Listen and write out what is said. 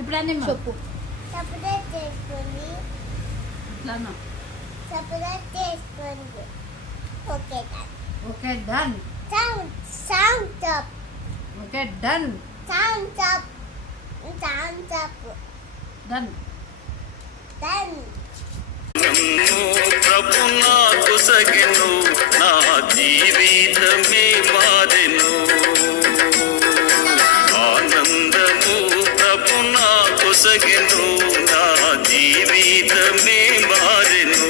ఇప్పుడు అన్నీ చెప్పు. సపరేట్ చేసుకోండి. ఇట్లాను. సపరేట్ చేసుకోండి. Okay done. Okay done. Sound up. Okay done. Sound up. Sound up. Done. Done. ప్రభు నాకు సగెను నా జీవితమే మారెను ఆనందము ప్రభు నాకు సగెను నా జీవితమే మారెను